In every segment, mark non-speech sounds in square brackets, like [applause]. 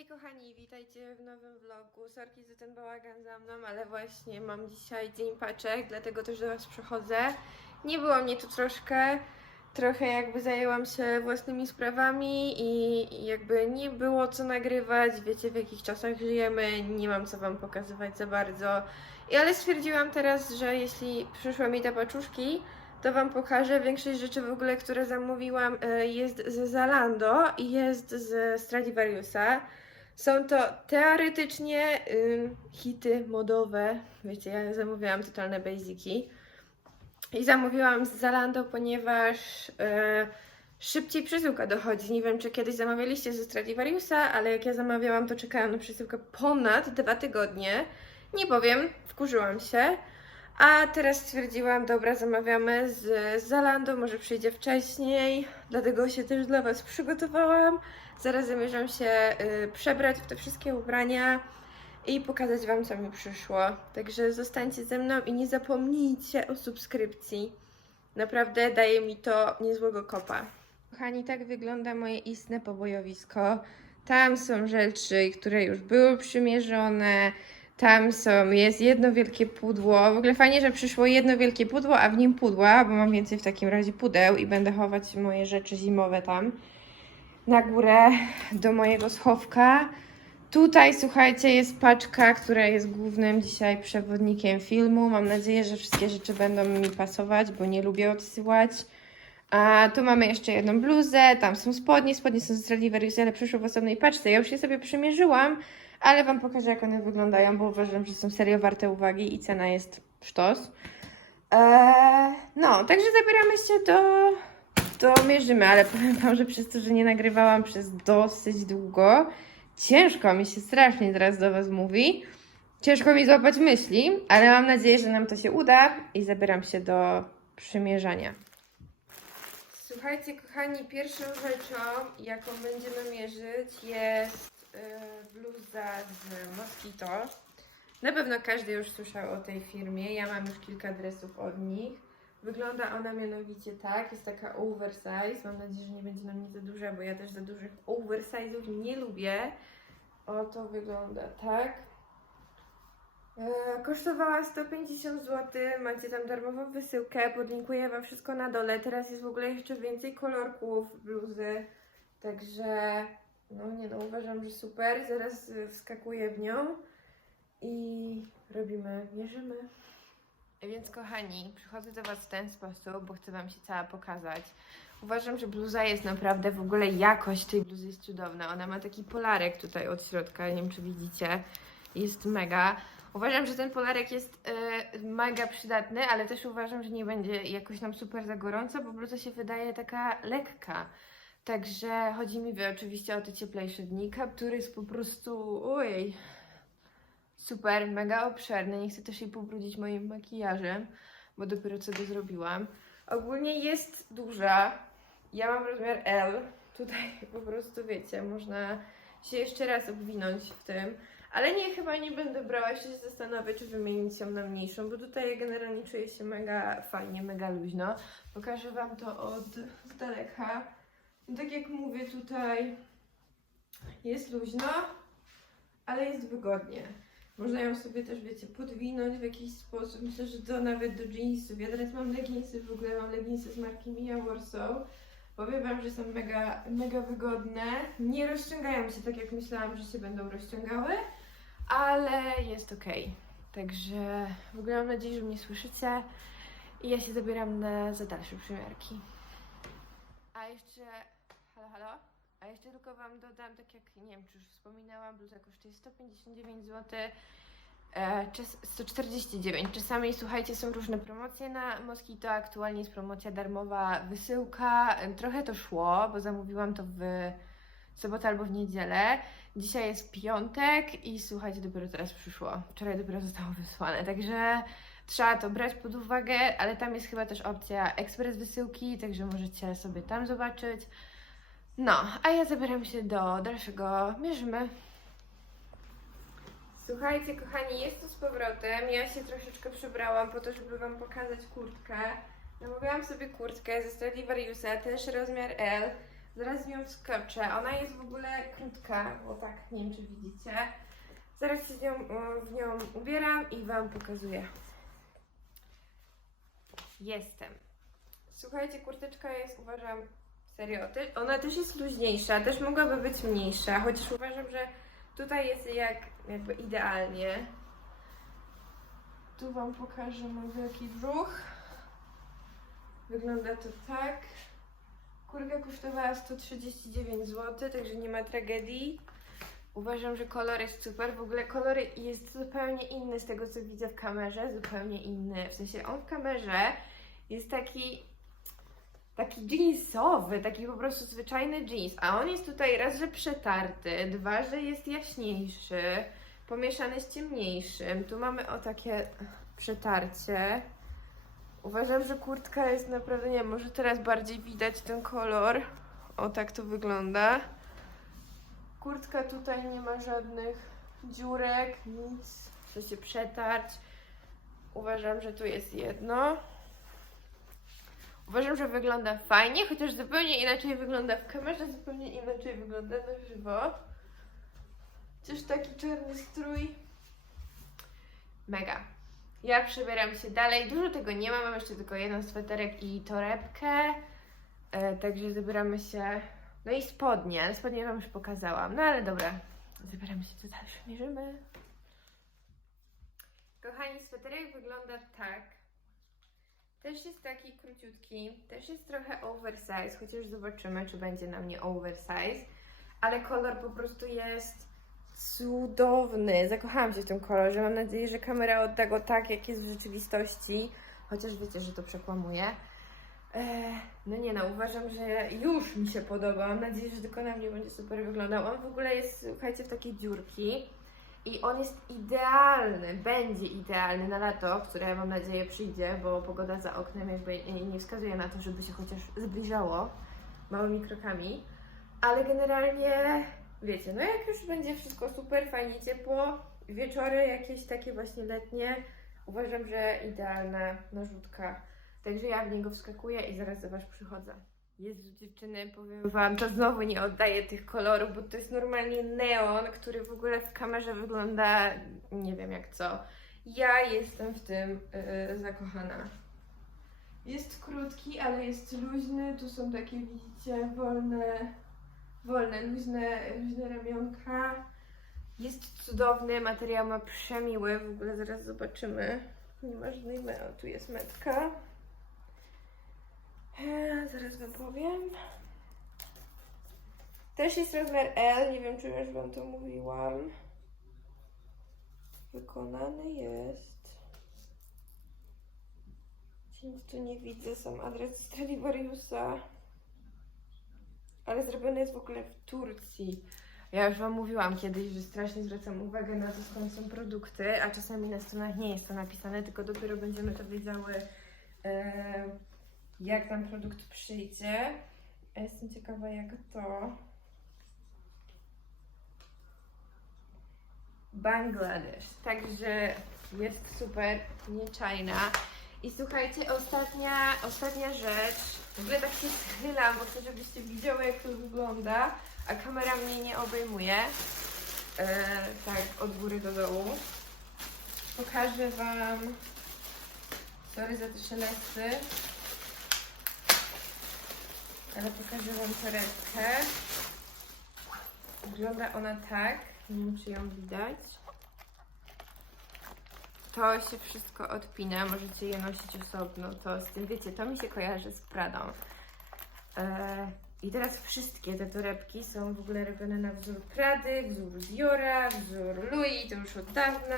Hej kochani, witajcie w nowym vlogu. Sorki za ten bałagan za mną, ale właśnie mam dzisiaj dzień paczek, dlatego też do Was przychodzę. Nie było mnie tu troszkę, trochę jakby zajęłam się własnymi sprawami i jakby nie było co nagrywać. Wiecie w jakich czasach żyjemy, nie mam co Wam pokazywać za bardzo. I ale stwierdziłam teraz, że jeśli przyszły mi te paczuszki, to Wam pokażę. Większość rzeczy w ogóle, które zamówiłam, e, jest ze Zalando i jest z Stradivariusa. Są to teoretycznie ym, hity modowe. Wiecie, ja zamówiłam totalne basiki. I zamówiłam z Zalando, ponieważ e, szybciej przesyłka dochodzi. Nie wiem, czy kiedyś zamawialiście ze Stradivariusa, ale jak ja zamawiałam, to czekałam na przesyłkę ponad dwa tygodnie. Nie powiem, wkurzyłam się. A teraz stwierdziłam, dobra, zamawiamy z, Zalando, może przyjdzie wcześniej, dlatego się też dla Was przygotowałam. Zaraz zamierzam się y, przebrać w te wszystkie ubrania i pokazać Wam, co mi przyszło. Także zostańcie ze mną i nie zapomnijcie o subskrypcji. Naprawdę daje mi to niezłego kopa. Kochani, tak wygląda moje istne pobojowisko. Tam są rzeczy, które już były przymierzone. Tam są, jest jedno wielkie pudło. W ogóle fajnie, że przyszło jedno wielkie pudło, a w nim pudła, bo mam więcej w takim razie pudeł i będę chować moje rzeczy zimowe tam na górę do mojego schowka. Tutaj, słuchajcie, jest paczka, która jest głównym dzisiaj przewodnikiem filmu. Mam nadzieję, że wszystkie rzeczy będą mi pasować, bo nie lubię odsyłać. A tu mamy jeszcze jedną bluzę, tam są spodnie, spodnie są z Stradivarius, ale przyszły w osobnej paczce. Ja już je sobie przymierzyłam, ale Wam pokażę, jak one wyglądają, bo uważam, że są serio warte uwagi i cena jest sztos. Eee, no, także zabieramy się do to mierzymy, ale powiem Wam, że przez to, że nie nagrywałam przez dosyć długo, ciężko mi się strasznie teraz do Was mówi. Ciężko mi złapać myśli, ale mam nadzieję, że nam to się uda i zabieram się do przymierzania. Słuchajcie, kochani, pierwszą rzeczą, jaką będziemy mierzyć, jest bluza z Mosquito. Na pewno każdy już słyszał o tej firmie. Ja mam już kilka dresów od nich. Wygląda ona mianowicie tak, jest taka oversize. Mam nadzieję, że nie będzie na mnie za duża, bo ja też za dużych oversize'ów nie lubię. Oto wygląda tak. E, kosztowała 150 zł. Macie tam darmową wysyłkę. Podlinkuję Wam wszystko na dole. Teraz jest w ogóle jeszcze więcej kolorków bluzy. Także, no nie no, uważam, że super. Zaraz e, wskakuję w nią i robimy, mierzymy. Więc kochani, przychodzę do Was w ten sposób, bo chcę Wam się cała pokazać. Uważam, że bluza jest naprawdę w ogóle jakość tej bluzy jest cudowna. Ona ma taki polarek tutaj od środka, nie wiem czy widzicie. Jest mega. Uważam, że ten polarek jest e, mega przydatny, ale też uważam, że nie będzie jakoś nam super za gorąco, bo bluza się wydaje taka lekka. Także chodzi mi wie, oczywiście o te cieplejsze dni. Kaptur jest po prostu, ojej, super, mega obszerny. Nie chcę też jej pobrudzić moim makijażem, bo dopiero co go zrobiłam. Ogólnie jest duża. Ja mam rozmiar L. Tutaj [laughs] po prostu wiecie, można się jeszcze raz obwinąć w tym. Ale nie, chyba nie będę brała, się zastanowię, czy wymienić ją na mniejszą, bo tutaj generalnie czuję się mega fajnie, mega luźno. Pokażę Wam to od daleka. No tak jak mówię, tutaj jest luźno, ale jest wygodnie. Można ją sobie też, wiecie, podwinąć w jakiś sposób. Myślę, że to nawet do jeansów. Ja teraz mam leginsy, w ogóle mam leginsy z marki Mia Warsaw. Powiem Wam, że są mega, mega wygodne. Nie rozciągają się tak, jak myślałam, że się będą rozciągały, ale jest ok. Także w ogóle mam nadzieję, że mnie słyszycie i ja się zabieram na, za dalsze przymiarki. A jeszcze, halo? A jeszcze tylko Wam dodam, tak jak nie wiem, czy już wspominałam, bluza kosztuje 159 zł. E, czas- 149. Czasami, słuchajcie, są różne promocje na Moskito. Aktualnie jest promocja darmowa wysyłka. Trochę to szło, bo zamówiłam to w sobotę albo w niedzielę. Dzisiaj jest piątek i słuchajcie, dopiero teraz przyszło. Wczoraj dopiero zostało wysłane, także trzeba to brać pod uwagę, ale tam jest chyba też opcja ekspres wysyłki, także możecie sobie tam zobaczyć. No, a ja zabieram się do dalszego. Mierzymy. Słuchajcie, kochani, jest tu z powrotem. Ja się troszeczkę przebrałam po to, żeby Wam pokazać kurtkę. Zamówiłam sobie kurtkę ze Stradivariusa, też rozmiar L. Zaraz w nią. Ona jest w ogóle krótka, bo tak, nie wiem czy widzicie. Zaraz się z nią, w nią ubieram i Wam pokazuję. Jestem. Słuchajcie, kurteczka jest, uważam, ona też jest luźniejsza, też mogłaby być mniejsza, chociaż uważam, że tutaj jest jak, jakby idealnie. Tu Wam pokażę mój wielki brzuch. Wygląda to tak. Kurka kosztowała 139 zł, także nie ma tragedii. Uważam, że kolor jest super. W ogóle kolor jest zupełnie inny z tego, co widzę w kamerze. Zupełnie inny. W sensie on w kamerze jest taki taki jeansowy, taki po prostu zwyczajny jeans, a on jest tutaj raz, że przetarty, dwa, że jest jaśniejszy, pomieszany z ciemniejszym. Tu mamy o takie przetarcie. Uważam, że kurtka jest naprawdę, nie może teraz bardziej widać ten kolor. O, tak to wygląda. Kurtka tutaj nie ma żadnych dziurek, nic, że się przetarć. Uważam, że tu jest jedno. Uważam, że wygląda fajnie, chociaż zupełnie inaczej wygląda w kamerze, zupełnie inaczej wygląda na żywo. Chociaż taki czarny strój. Mega. Ja przebieram się dalej. Dużo tego nie mam, mam jeszcze tylko jeden sweterek i torebkę. E, także zabieramy się. No i spodnie, spodnie Wam już pokazałam. No ale dobra, zabieramy się do dalszych, mierzymy. Kochani, sweterek wygląda tak. Też jest taki króciutki, też jest trochę oversize, chociaż zobaczymy, czy będzie na mnie oversize. Ale kolor po prostu jest cudowny. Zakochałam się w tym kolorze. Mam nadzieję, że kamera odda go tak, jak jest w rzeczywistości. Chociaż wiecie, że to przekłamuje. Eee, no nie no, uważam, że już mi się podoba. Mam nadzieję, że tylko na mnie będzie super wyglądał. On w ogóle jest, słuchajcie, w takie dziurki. I on jest idealny, będzie idealny na lato, które mam nadzieję przyjdzie, bo pogoda za oknem jakby nie wskazuje na to, żeby się chociaż zbliżało małymi krokami. Ale generalnie, wiecie, no jak już będzie wszystko super, fajnie ciepło, wieczory jakieś takie właśnie letnie, uważam, że idealna narzutka. Także ja w niego wskakuję i zaraz do Was przychodzę. Jezu dziewczyny, powiem Wam, to znowu nie oddaję tych kolorów, bo to jest normalnie neon, który w ogóle w kamerze wygląda nie wiem jak co. Ja jestem w tym yy, zakochana. Jest krótki, ale jest luźny, tu są takie, widzicie, wolne, wolne, luźne, luźne ramionka. Jest cudowny, materiał ma przemiły, w ogóle zaraz zobaczymy. Nie ma żadnej, o tu jest metka. Eee, Zaraz wam powiem. Też jest rozmiar L, nie wiem czy już wam to mówiłam. Wykonany jest. Nic tu nie widzę, sam adres Stradivariusa. Ale zrobiony jest w ogóle w Turcji. Ja już Wam mówiłam kiedyś, że strasznie zwracam uwagę na to, skąd są produkty, a czasami na stronach nie jest to napisane, tylko dopiero będziemy to wiedziały, e, jak tam produkt przyjdzie. Ja Jestem ciekawa, jak to. Bangladesz. Także jest super, nieczajna. I słuchajcie, ostatnia, ostatnia rzecz. W ogóle tak się schylam, bo chcę, żebyście widziały, jak to wygląda, a kamera mnie nie obejmuje. E, tak, od góry do dołu. Pokażę Wam. Sorry za te szelesty. Ale pokażę Wam torebkę. Wygląda ona tak. Nie wiem, czy ją widać. To się wszystko odpina, możecie je nosić osobno. To z tym, wiecie, to mi się kojarzy z Pradą. Eee, I teraz wszystkie te torebki są w ogóle robione na wzór Prady, wzór Diora, wzór Louis, to już od dawna.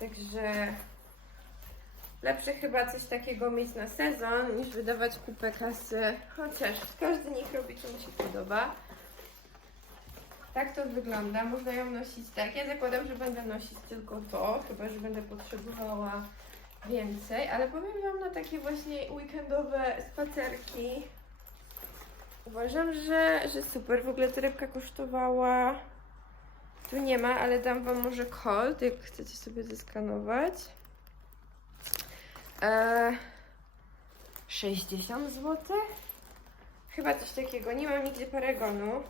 Także lepsze chyba coś takiego mieć na sezon, niż wydawać kupę kasy. Chociaż każdy niech robi, co mu się podoba. Tak to wygląda. Można ją nosić tak. Ja zakładam, że będę nosić tylko to, chyba że będę potrzebowała więcej, ale powiem Wam na takie właśnie weekendowe spacerki. Uważam, że, że super. W ogóle torebka kosztowała. Tu nie ma, ale dam Wam może kod, jak chcecie sobie zeskanować. Eee, 60 zł. Chyba coś takiego. Nie mam nigdzie paragonu.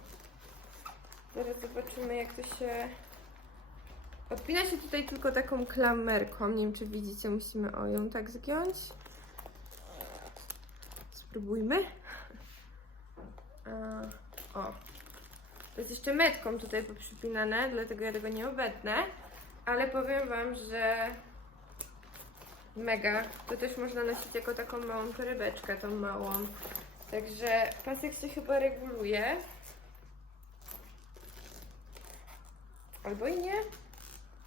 Zaraz zobaczymy, jak to się. Odpina się tutaj tylko taką klamerką. Nie wiem, czy widzicie, musimy o ją tak zgiąć. Spróbujmy. A, o. To jest jeszcze metką tutaj poprzypinane, dlatego ja tego nie obetnę. Ale powiem Wam, że mega. To też można nosić jako taką małą torebeczkę, tą małą. Także pasek się chyba reguluje. Albo i nie.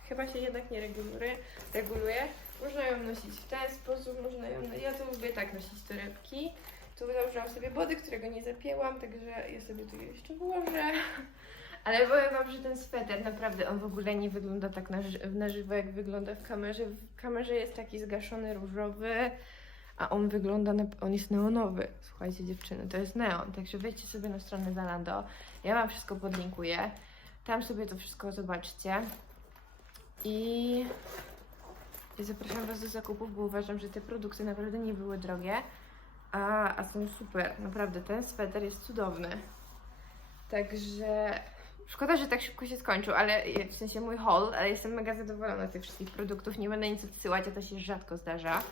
Chyba się jednak nie reguluje. reguluje. Można ją nosić w ten sposób, można ją... Ja to lubię tak nosić torebki. Tu założyłam sobie body, którego nie zapięłam, także ja sobie tu jeszcze włożę. [laughs] Ale powiem Wam, że ten sweter naprawdę on w ogóle nie wygląda tak na, na żywo, jak wygląda w kamerze. W kamerze jest taki zgaszony różowy, a on wygląda, na, on jest neonowy. Słuchajcie dziewczyny, to jest neon, także wejdźcie sobie na stronę Zalando. Ja Wam wszystko podlinkuję. Tam sobie to wszystko zobaczcie. I ja zapraszam Was do zakupów, bo uważam, że te produkty naprawdę nie były drogie, a, a są super. Naprawdę, ten sweter jest cudowny. Także szkoda, że tak szybko się skończył, ale w sensie mój haul, ale jestem mega zadowolona z tych wszystkich produktów. Nie będę nic odsyłać, a to się rzadko zdarza.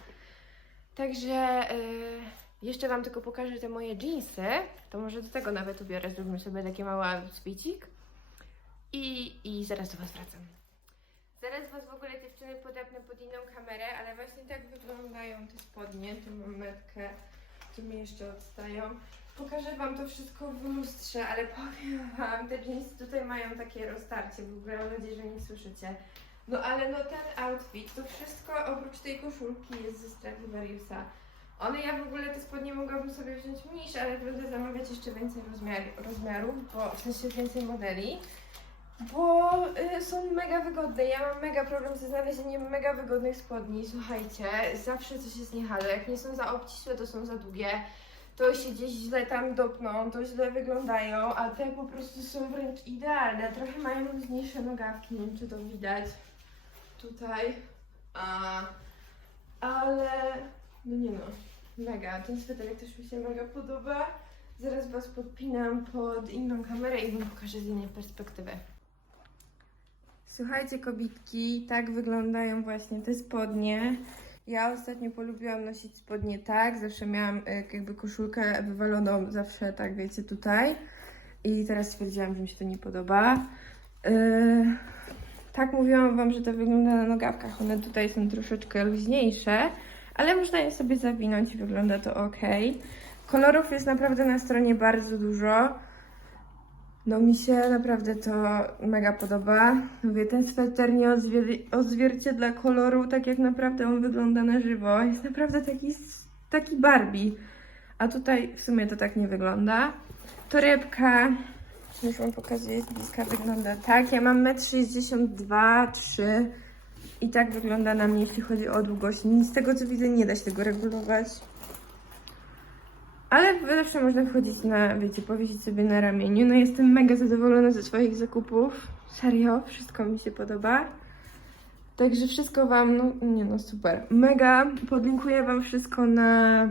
Także y, jeszcze Wam tylko pokażę te moje jeansy. To może do tego nawet ubiorę. Zrobimy sobie taki mały outfitik. I, I zaraz do Was wracam. Zaraz Was w ogóle dziewczyny podepnę pod inną kamerę, ale właśnie tak wyglądają te spodnie. Tu mam metkę, tu mi jeszcze odstają. Pokażę Wam to wszystko w lustrze, ale powiem Wam, te jeansy tutaj mają takie roztarcie. W ogóle mam nadzieję, że nie słyszycie. No ale no ten outfit, to wszystko oprócz tej koszulki jest ze Stradivariusa. One ja w ogóle te spodnie mogłabym sobie wziąć mniejsze, ale będę zamawiać jeszcze więcej rozmiar, rozmiarów, bo w sensie więcej modeli. Bo y, są mega wygodne. Ja mam mega problem ze znalezieniem mega wygodnych spodni. Słuchajcie, zawsze coś jest nie halo. Jak nie są za obcisłe, to są za długie. To się gdzieś źle tam dopną, to źle wyglądają, a te po prostu są wręcz idealne. Trochę mają luźniejsze nogawki, nie wiem czy to widać tutaj. A, ale no nie no, mega. Ten sweterek też mi się mega podoba. Zaraz Was podpinam pod inną kamerę i Wam pokażę z innej perspektywy. Słuchajcie, kobitki, tak wyglądają właśnie te spodnie. Ja ostatnio polubiłam nosić spodnie tak, zawsze miałam y, jakby koszulkę wywaloną, zawsze tak, wiecie, tutaj. I teraz stwierdziłam, że mi się to nie podoba. Y, tak mówiłam Wam, że to wygląda na nogawkach. One tutaj są troszeczkę luźniejsze, ale można je sobie zawinąć i wygląda to ok. Kolorów jest naprawdę na stronie bardzo dużo. No mi się naprawdę to mega podoba. Mówię, ten sweter nie odzwier- odzwierciedla koloru tak jak naprawdę on wygląda na żywo. Jest naprawdę taki, taki Barbie. A tutaj w sumie to tak nie wygląda. Torebka, już wam pokazuję z bliska, wygląda tak. Ja mam 1,62 m, 3 i tak wygląda na mnie, jeśli chodzi o długość. Nic z tego co widzę, nie da się tego regulować. Ale zawsze można wchodzić na, wiecie, powiesić sobie na ramieniu. No jestem mega zadowolona ze swoich zakupów. Serio, wszystko mi się podoba. Także wszystko Wam, no nie no, super. Mega, podlinkuję Wam wszystko na,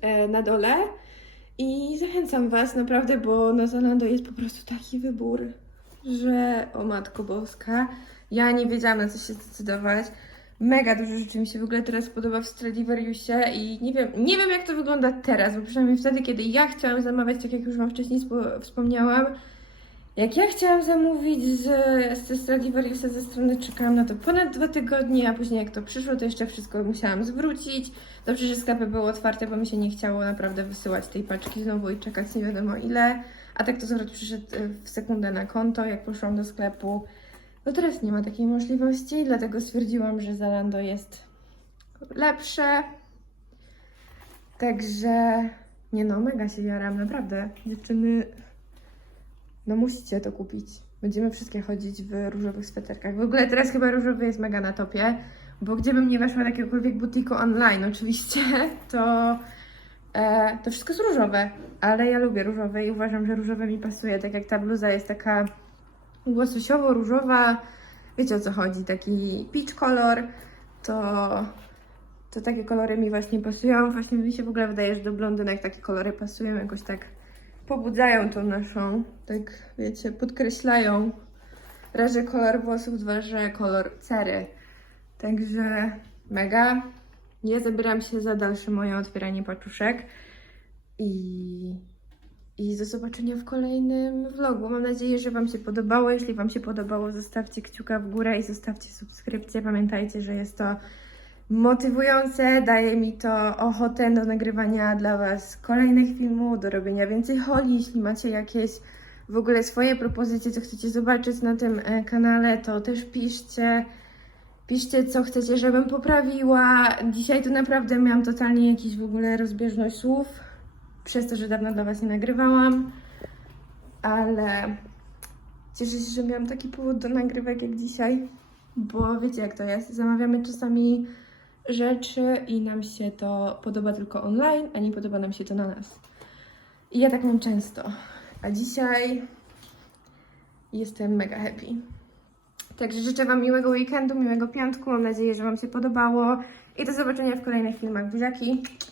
e, na dole. I zachęcam Was naprawdę, bo na Zalando jest po prostu taki wybór, że o Matko Boska. Ja nie wiedziałam na co się zdecydować. Mega dużo rzeczy mi się w ogóle teraz podoba w Stradivariusie i nie wiem, nie wiem jak to wygląda teraz, bo przynajmniej wtedy, kiedy ja chciałam zamawiać, tak jak już Wam wcześniej spo- wspomniałam, jak ja chciałam zamówić z, ze Stradivariusa ze strony, czekałam na to ponad dwa tygodnie, a później jak to przyszło, to jeszcze wszystko musiałam zwrócić. Dobrze, że sklepy były otwarte, bo mi się nie chciało naprawdę wysyłać tej paczki znowu i czekać nie wiadomo ile. A tak to zwrot przyszedł y, w sekundę na konto, jak poszłam do sklepu. No teraz nie ma takiej możliwości, dlatego stwierdziłam, że Zalando jest lepsze. Także nie no, mega się jaram, naprawdę. Dziewczyny, no musicie to kupić. Będziemy wszystkie chodzić w różowych sweterkach. W ogóle teraz chyba różowy jest mega na topie, bo gdybym nie weszła do jakiegokolwiek butiku online oczywiście, [laughs] to e, to wszystko jest różowe. Ale ja lubię różowe i uważam, że różowe mi pasuje. Tak jak ta bluza jest taka łososiowo-różowa, wiecie o co chodzi, taki peach kolor, to to takie kolory mi właśnie pasują. Właśnie mi się w ogóle wydaje, że do blondynek takie kolory pasują, jakoś tak pobudzają tą naszą, tak wiecie, podkreślają raz, kolor włosów, dwa, że kolor cery. Także mega. Ja zabieram się za dalsze moje otwieranie paczuszek i, i do zobaczenia w kolejnym vlogu. Mam nadzieję, że Wam się podobało. Jeśli Wam się podobało, zostawcie kciuka w górę i zostawcie subskrypcję. Pamiętajcie, że jest to motywujące, daje mi to ochotę do nagrywania dla Was kolejnych filmów, do robienia więcej holi. Jeśli macie jakieś w ogóle swoje propozycje, co chcecie zobaczyć na tym e, kanale, to też piszcie. Piszcie, co chcecie, żebym poprawiła. Dzisiaj tu naprawdę miałam totalnie jakiś w ogóle rozbieżność słów, przez to, że dawno dla Was nie nagrywałam, ale cieszę się, że miałam taki powód do nagrywek jak dzisiaj, bo wiecie jak to jest. Zamawiamy czasami rzeczy i nam się to podoba tylko online, a nie podoba nam się to na nas. I ja tak mam często. A dzisiaj jestem mega happy. Także życzę Wam miłego weekendu, miłego piątku. Mam nadzieję, że Wam się podobało. I do zobaczenia w kolejnych filmach. Buziaki!